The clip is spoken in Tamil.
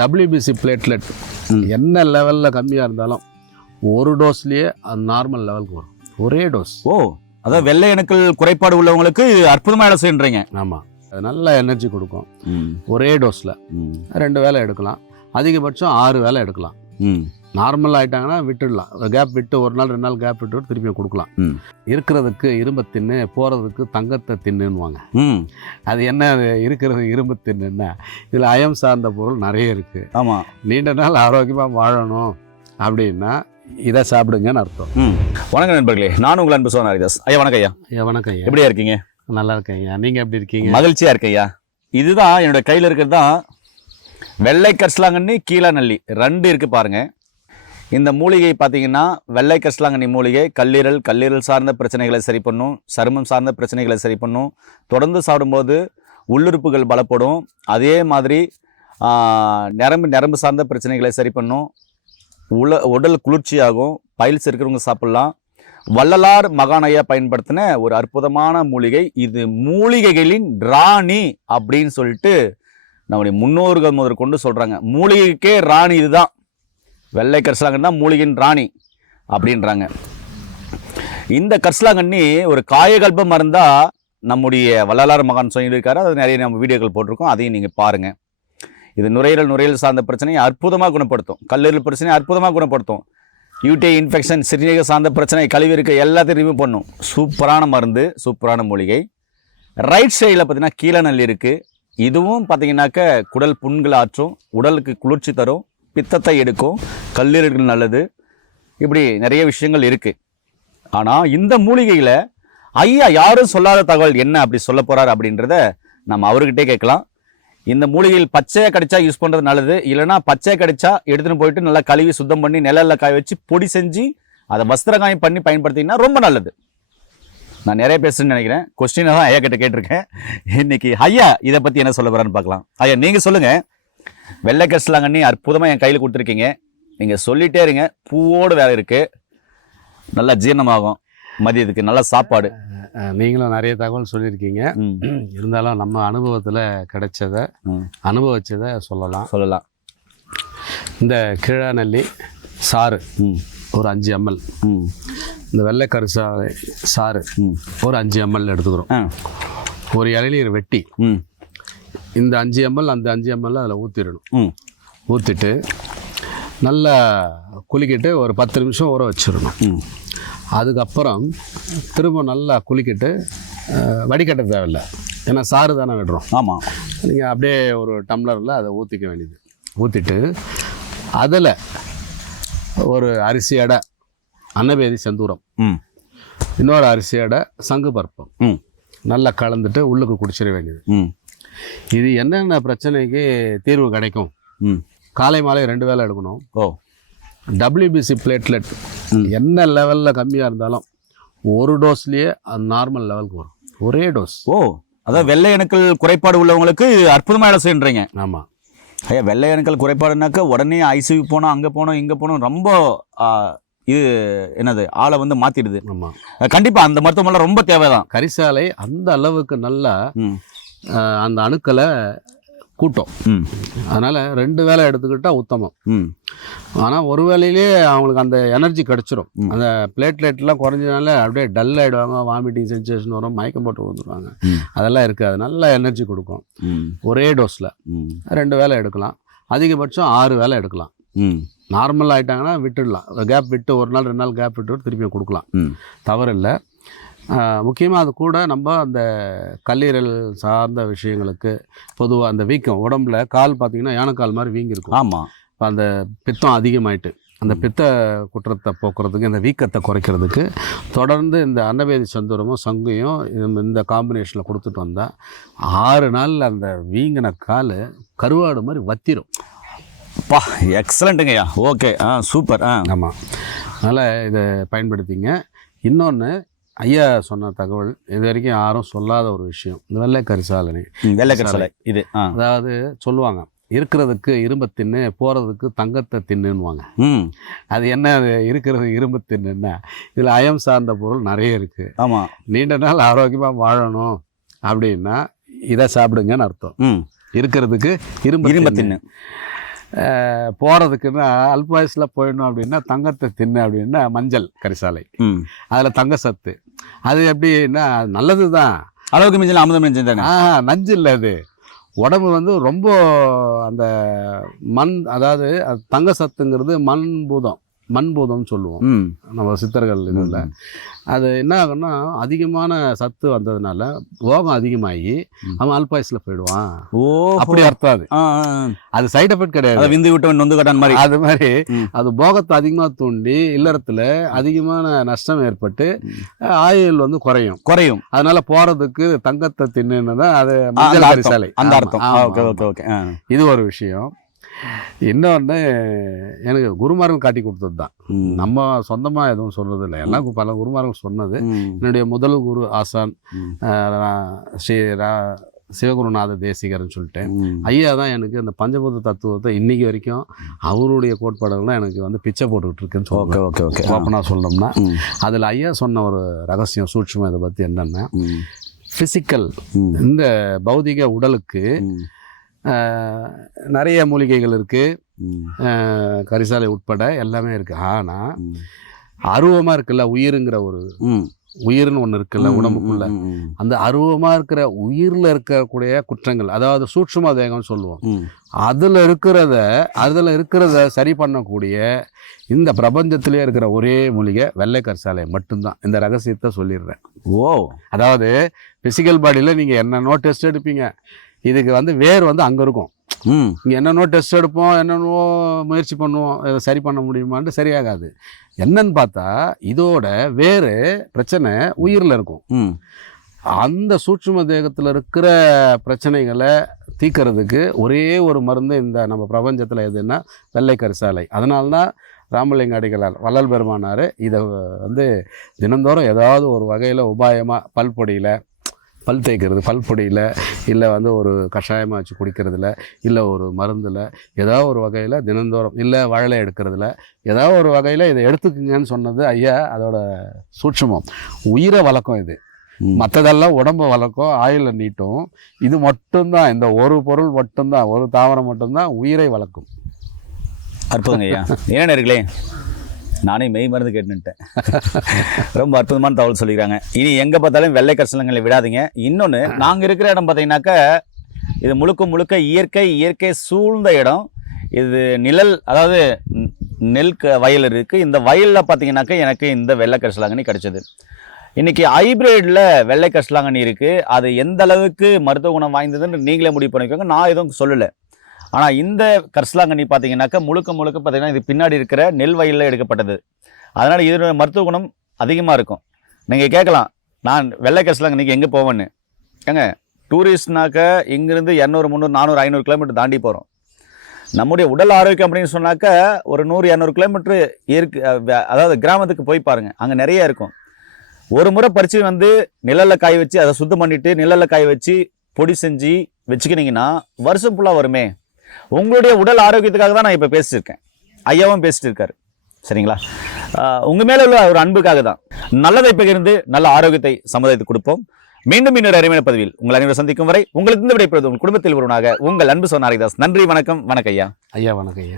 டபிள்யூபிசி பிளேட்லெட் என்ன லெவலில் கம்மியாக இருந்தாலும் ஒரு டோஸ்லேயே அது நார்மல் லெவலுக்கு வரும். ஒரே டோஸ் ஓ அதாவது வெள்ளை அணுக்கள் குறைபாடு உள்ளவங்களுக்கு இது அற்புதமா வேலை செய்யறீங்க ஆமாம் அது நல்ல எனர்ஜி கொடுக்கும். ஒரே டோஸில் ரெண்டு வேளை எடுக்கலாம். அதிகபட்சம் ஆறு வேளை எடுக்கலாம். நார்மல் ஆயிட்டாங்கன்னா விட்டுடலாம். கேப் விட்டு ஒரு நாள் ரெண்டு நாள் கேப் விட்டு திருப்பி கொடுக்கலாம். இருக்கிறதுக்கு இரும்பு தின்னு போகிறதுக்கு தங்கத்தை தின்னுன்னுவாங்க. அது என்ன இருக்கிறது இரும்பு தின்னுன்னா இதில் அயம் சார்ந்த பொருள் நிறைய இருக்குது ஆமா. நீண்ட நாள் ஆரோக்கியமாக வாழணும் அப்படின்னா இதை சாப்பிடுங்கன்னு அர்த்தம். ம். வணக்கம் நண்பர்களே. நான் உங்கள் அன்பு சோனா ஹரிதாஸ் ஐயா வணக்கம் ஐயா. ஐயா வணக்கம் ஐயா. எப்படியா இருக்கீங்க? நல்லா இருக்கேன் ஐயா. நீங்கள் எப்படி இருக்கீங்க? மகிழ்ச்சியா இருக்கேன் ஐயா. இதுதான் என்னோட கையில் இருக்கிறது தான் வெள்ளை கரிசலாங்கண்ணி கீழா நல்லி ரெண்டு இருக்கு பாருங்க. இந்த மூலிகை பார்த்தீங்கன்னா வெள்ளை கரிசலாங்கண்ணி மூலிகை கல்லீரல் கல்லீரல் சார்ந்த பிரச்சனைகளை சரி பண்ணும் சருமம் சார்ந்த பிரச்சனைகளை சரி பண்ணும். தொடர்ந்து சாப்பிடும்போது உள்ளுறுப்புகள் பலப்படும். அதே மாதிரி நரம்பு நரம்பு சார்ந்த பிரச்சனைகளை சரி பண்ணும். உல உடல் குளிர்ச்சியாகும். பயில்ஸ் இருக்கிறவங்க சாப்பிட்லாம். வள்ளலார் மகானையா பயன்படுத்தின ஒரு அற்புதமான மூலிகை. இது மூலிகைகளின் ராணி அப்படின்னு சொல்லிட்டு நம்முடைய முன்னோர்கள் முதற்கொண்டு சொல்கிறாங்க மூலிகைக்கே ராணி இதுதான். வெள்ளை கரிசலாங்கண்ணி தான் மூலிகையின் ராணி அப்படின்றாங்க. இந்த கரிசலாங்கண்ணி ஒரு காயகல்ப மருந்தா நம்முடைய வள்ளலார் மகான் சொல்லியிருக்காரு. அது நிறைய நம்ம வீடியோக்கள் போட்டிருக்கோம். அதையும் நீங்கள் பாருங்கள் இது நுரையீரல் நுரையீரல் சார்ந்த பிரச்சனையை அற்புதமாக குணப்படுத்தும். கல்லீரல் பிரச்சனையை அற்புதமாக குணப்படுத்தும். யூடி இன்ஃபெக்ஷன் சிறுநீரக சார்ந்த பிரச்சனை கழிவு இருக்க எல்லாத்தையும் ரிமூவ் பண்ணும். சூப்பரான மருந்து சூப்பரான மூலிகை. ரைட் சைடில் பார்த்தீங்கன்னா கீழநெல் இருக்குது இதுவும் பார்த்தீங்கன்னாக்க குடல் புண்கள் ஆற்றும் உடலுக்கு குளிர்ச்சி தரும் பித்தத்தை எடுக்கும். கல்லீரல்கள் நல்லது. இப்படி நிறைய விஷயங்கள் இருக்குது ஆனால் இந்த மூலிகையில் ஐயா யாரும் சொல்லாத தகவல் என்ன அப்படி சொல்ல போகிறார் அப்படின்றத நம்ம அவர்கிட்டே கேட்கலாம். இந்த மூலிகையில் பச்சையாக கடிச்சா யூஸ் பண்ணுறது நல்லது. இல்லைனா பச்சையாக கடிச்சா எடுத்துன்னு போயிட்டு நல்லா கழுவி சுத்தம் பண்ணி நிழல்ல காய வச்சு பொடி செஞ்சு அதை வஸ்திரகாயம் பண்ணி பயன்படுத்திங்கன்னா ரொம்ப நல்லது. நான் நிறைய பேசுறேன்னு நினைக்கிறேன். கொஸ்டினை தான் ஐயா கிட்ட கேட்டிருக்கேன். இன்னைக்கு ஐயா இதை பற்றி என்ன சொல்ல போகிறான்னு பார்க்கலாம். ஐயா நீங்கள் சொல்லுங்கள் வெள்ளை கரிசலாங்கண்ணி அற்புதமாக என் கையில் கொடுத்துருக்கீங்க. நீங்கள் சொல்லிட்டே இருங்க. பூவோடு வேலை இருக்கு. நல்லா ஜீரணமாகும். மதியத்துக்கு நல்ல சாப்பாடு. நீங்களும் நிறைய தகவல் சொல்லியிருக்கீங்க. இருந்தாலும் நம்ம அனுபவத்தில் கிடைச்சதை அனுபவிச்சதை சொல்லலாம். சொல்லலாம். இந்த கிழநெல்லி சாறு ஒரு அஞ்சு எம்எல். இந்த வெள்ளை கரிசாலை சாறு ம். ஒரு அஞ்சு எம்எல் எடுத்துக்கிறோம். ஒரு இளநீர் வெட்டி இந்த அஞ்சு எம்எல் அந்த அஞ்சு எம்எல் அதில் ஊற்றிடணும் ஊற்றிட்டு நல்லா குளிக்கிட்டு ஒரு பத்து நிமிஷம் ஊற வச்சிடணும். ம். அதுக்கப்புறம் திரும்ப நல்லா குளிக்கிட்டு வடிகட்ட தேவையில்லை. ஏன்னா சாறு தானே விடுறோம். ஆமாம் நீங்கள் அப்படியே ஒரு டம்ளரில் அதை ஊற்றிக்க வேண்டியது. ஊற்றிட்டு அதில் ஒரு அரிசி எடை அன்னபேதி செந்தூரம். ம். இன்னொரு அரிசி எடை சங்கு பருப்பம். ம். நல்லா கலந்துட்டு உள்ளுக்கு குடிச்சிட வேண்டியது. இது என்னென்ன பிரச்சனைக்கு தீர்வு கிடைக்கும்? காலை மாலை ரெண்டு வேளை எடுக்கணும். ஓ. டபிள்யூபிசி பிளேட்லெட் என்ன லெவலில் கம்மியாக இருந்தாலும் ஒரு டோஸ்லேயே அது நார்மல் லெவலுக்கு வரும். ஒரே டோஸ் ஓ. அதாவது வெள்ளை அணுக்கள் குறைபாடு உள்ளவங்களுக்கு அற்புதமாக வேலை செய்யறீங்க ஆமாம் ஐயா வெள்ளை அணுக்கள் குறைபாடுனாக்க உடனே ஐசியூ போனோம் அங்கே போனோம் இங்கே போனோம் ரொம்ப இது என்னது ஆளை வந்து மாற்றிடுது ஆமாம் கண்டிப்பாக அந்த மருத்துவமெல்லாம் ரொம்ப தேவைதான். கரிசாலை அந்த அளவுக்கு நல்லா அந்த அணுக்களை கூட்டும். அதனால் ரெண்டு வேளை எடுத்துக்கிட்டால் உத்தமம். ஆனால் ஒரு வேளையிலே அவங்களுக்கு அந்த எனர்ஜி கிடச்சிரும். அந்த பிளேட்லெட்லாம் குறைஞ்சனால அப்படியே டல் ஆகிடுவாங்க வாமிட்டிங் சென்சேஷன் வரும் மயக்கம் போட்டு வந்துடுவாங்க. அதெல்லாம் இருக்குது. நல்ல எனர்ஜி கொடுக்கும். ஒரே டோஸில். ரெண்டு வேளை எடுக்கலாம். அதிகபட்சம் ஆறு வேளை எடுக்கலாம். நார்மல் ஆயிட்டாங்கன்னா விட்டுடலாம். கேப் விட்டு ஒரு நாள் ரெண்டு நாள் கேப் விட்டு திருப்பி கொடுக்கலாம். தவறு இல்லை முக்கியமாக அது கூட நம்ம அந்த கல்லீரல் சார்ந்த விஷயங்களுக்கு பொதுவாக அந்த வீக்கம் உடம்புல கால் பார்த்தீங்கன்னா யானைக்கால் மாதிரி வீங்கியிருக்கும். ஆமாம் இப்ப அந்த பித்தம் அதிகமாயிட்டு அந்த பித்த குற்றத்தை போக்குறதுக்கு இந்த வீக்கத்தை குறைக்கிறதுக்கு தொடர்ந்து இந்த அன்னவேதி சந்துரமும் சங்கையும் இந்த- காம்பினேஷனில் கொடுத்துட்டு வந்தால் ஆறு நாளில் அந்த வீங்கின கால் கருவாடு மாதிரி வத்திரும். பா எக்ஸலண்ட்டுங்கய்யா ஓகே ஆ சூப்பர் ஆ. ஆமாம் அதனால் இதை பயன்படுத்திங்க. இன்னொன்று ஐயா சொன்ன தகவல் இது வரைக்கும் யாரும் சொல்லாத ஒரு விஷயம். இந்த வெள்ளை கரிசாலனை. வெள்ளை கரிசலை. இது அதாவது சொல்லுவாங்க இருக்கிறதுக்கு இரும்பை தின்னு போகிறதுக்கு தங்கத்தை தின்னுன்னுவாங்க. ம். அது என்ன இருக்கிறது இரும்பு தின்னுன்னா இதில் அயம் சார்ந்த பொருள் நிறைய இருக்குது ஆமாம் நீண்ட நாள் ஆரோக்கியமாக வாழணும் அப்படின்னா இதை சாப்பிடுங்கன்னு அர்த்தம். ம். இருக்கிறதுக்கு இரும்பு இரும்பு தின்னு. போகிறதுக்குன்னா அல்ப வயசில் போயிடணும் அப்படின்னா தங்கத்தை தின்னு அப்படின்னா மஞ்சள் கரிசாலை. அதில் தங்க சத்து. அது எப்படின்னா நல்லது தான் அளவுக்கு மிஞ்சல் அமுதம் மிஞ்சல் தானே ஆஹா நஞ்சு இல்லை அது. உடம்பு வந்து ரொம்ப அந்த மண் அதாவது அது தங்க சத்துங்கிறது மண் பூதம். மண் பூதம்னு சொல்லுவோம் நம்ம சித்தர்கள் இதில். அது என்ன ஆகும்னா அதிகமான சத்து வந்ததுனால ரோகம் அதிகமாகி. அவன் அல்பாயுசில் போயிடுவான். ஓ அப்படி அர்த்தம் அது. சைடு எஃபெக்ட் கிடையாது. விந்து விட்டவன் நொந்து கட்டான் மாதிரி. அது மாதிரி. அது போகத்தை அதிகமாக தூண்டி இல்லறத்துல அதிகமான நஷ்டம் ஏற்பட்டு ஆயுள் வந்து குறையும். குறையும். அதனால போறதுக்கு தங்கத்தை தின்னுன்னு தான் அது அந்த அர்த்தம். ஓகே. Okay okay. இது ஒரு விஷயம். இன்னொன்று எனக்கு குருமார்கள் காட்டி கொடுத்தது தான். நம்ம சொந்தமாக எதுவும் சொல்றது இல்லை எல்லாம் பல குருமார்கள் சொன்னது. என்னுடைய முதல் குரு ஆசான் ஸ்ரீ ரா- சிவகுருநாத தேசிகர்னு சொல்லிட்டு. ஐயா தான் எனக்கு அந்த பஞ்சபூத தத்துவத்தை இன்னைக்கு வரைக்கும் அவருடைய கோட்பாடுகள் தான் எனக்கு வந்து பிச்சை போட்டுக்கிட்டு இருக்குன்னு ஓகே ஓகே ஓகே. ஓப்பனாக சொல்லணும்னா. அதில் ஐயா சொன்ன ஒரு ரகசியம் சூட்சுமம் இதை பற்றி என்னென்னா. ஃபிசிக்கல். இந்த பௌதிக உடலுக்கு நிறைய மூலிகைகள் இருக்குது. கரிசாலை உட்பட எல்லாமே இருக்குது ஆனால். அருவமாக இருக்குல்ல உயிருங்கிற ஒரு. உயிர்னு ஒன்று இருக்குல்ல உடம்புக்குள்ள. அந்த அருவமாக இருக்கிற உயிரில் இருக்கக்கூடிய குற்றங்கள் அதாவது சூட்சும தேகம்னு சொல்லுவோம். அதில் இருக்கிறத அதில் இருக்கிறத சரி பண்ணக்கூடிய இந்த பிரபஞ்சத்திலே இருக்கிற ஒரே மூலிகை வெள்ளை கரிசாலை மட்டும்தான் இந்த ரகசியத்தை சொல்லிடுறேன் ஓ அதாவது ஃபிசிக்கல் பாடியில் நீங்கள் என்னென்னோ டெஸ்ட் எடுப்பீங்க இதுக்கு வந்து வேர் வந்து அங்கே இருக்கும் ம். இங்கே என்னென்னோ டெஸ்ட் எடுப்போம் என்னென்னவோ முயற்சி பண்ணுவோம் இதை சரி பண்ண முடியுமான்ட்டு சரியாகாது என்னன்னு பார்த்தா இதோட வேறு பிரச்சனை உயிரில் இருக்கும் ம். அந்த சூட்சும தேகத்தில் இருக்கிற பிரச்சனைகளை தீர்க்கறதுக்கு ஒரே ஒரு மருந்து இந்த நம்ம பிரபஞ்சத்தில் எதுன்னா வெள்ளை கரிசாலை அதனால தான் ராமலிங்க அடிகளார் வள்ளல் பெருமானார் இதை வந்து தினந்தோறும் ஏதாவது ஒரு வகையில் உபாயமாக பல்பொடியில் பல் தேய்க்கிறது பல் பொடியில் இல்லை வந்து ஒரு கஷாயமாக வச்சு குடிக்கிறதுல இல்லை ஒரு மருந்தில் ஏதாவது ஒரு வகையில் தினந்தோறும் இல்லை வாழை எடுக்கிறதுல ஏதாவது ஒரு வகையில் இதை எடுத்துக்குங்கன்னு சொன்னது ஐயா அதோட சூட்சுமம். உயிரை வழக்கம் இது. மற்றதெல்லாம் உடம்பு வளர்க்கும் ஆயுள நீட்டும். இது மட்டும்தான் இந்த ஒரு பொருள் மட்டும்தான் ஒரு தாவரம் மட்டும்தான் உயிரை வளர்க்கும். அற்புதங்க ஐயா. ஏன் இருக்கலே நானே மெய் மருந்து கேட்டுன்ட்டேன் ரொம்ப அற்புதமான தகவல் சொல்லிக்கிறாங்க இனி எங்கே பார்த்தாலும் வெள்ளை கரிசலங்களை விடாதீங்க. இன்னொன்று நாங்கள் இருக்கிற இடம் பார்த்தீங்கன்னாக்கா இது முழுக்க முழுக்க இயற்கை இயற்கை சூழ்ந்த இடம். இது நிழல் அதாவது நெல் க- வயல் இருக்குது இந்த வயலில் பார்த்தீங்கன்னாக்கா எனக்கு இந்த வெள்ளை கரிசலாங்கண்ணி கிடச்சிது. இன்றைக்கி ஹைப்ரிடில் வெள்ளை கரிசலாங்கண்ணி இருக்குது அது எந்த அளவுக்கு மருத்துவ குணம் வாய்ந்ததுன்னு நீங்களே முடிவு பண்ணிக்கோங்க. நான் எதுவும் சொல்லலை. ஆனால் இந்த கரிசலாங்கண்ணி பார்த்தீங்கன்னாக்கா முழுக்க முழுக்க பார்த்தீங்கன்னா இது பின்னாடி இருக்கிற நெல் வயலில் எடுக்கப்பட்டது. அதனால் இதனுடைய மருத்துவ குணம் அதிகமாக இருக்கும். நீங்கள் கேட்கலாம் நான் வெள்ளை கரிசலாங்கண்ணிக்கு எங்கே போவேன்னு? ஏங்க டூரிஸ்ட்னாக்க இங்கேருந்து இரநூறு முந்நூறு நானூறு ஐநூறு கிலோமீட்டர் தாண்டி போகிறோம் நம்முடைய உடல் ஆரோக்கியம் அப்படின்னு சொன்னாக்கா ஒரு நூறு இரநூறு கிலோமீட்ரு இருக்கு வே- அதாவது கிராமத்துக்கு போய் பாருங்கள் அங்கே நிறைய இருக்கும். ஒரு முறை பறித்து வந்து நிழலில் காய வச்சு அதை சுத்தம் பண்ணிவிட்டு நிழலில் காய வச்சு பொடி செஞ்சு வச்சுக்கினீங்கன்னா வருஷம் ஃபுல்லாக வருமே? உங்களுடைய உடல் ஆரோக்கியத்துக்காக தான் நான் இப்போ பேசியிருக்கேன். ஐயாவும் பேசிட்டு இருக்காரு சரிங்களா? ஆஹ் உங்க மேல உள்ள ஒரு அன்புக்காக தான். நல்லதை பகிர்ந்து நல்ல ஆரோக்கியத்தை சமுதாயத்துக்கு கொடுப்போம். மீண்டும் இன்னொரு அருமையான பதிவில் உங்கள் அனைவரும் சந்திக்கும் வரை உங்களுக்கு இந்த விடைபெறுவது உங்கள் குடும்பத்தில் ஒருவனாக உங்கள் அன்பு சொன்ன ஹரிதாஸ். நன்றி வணக்கம். வணக்கம் ஐயா. ஐயா வணக்கம் ஐயா.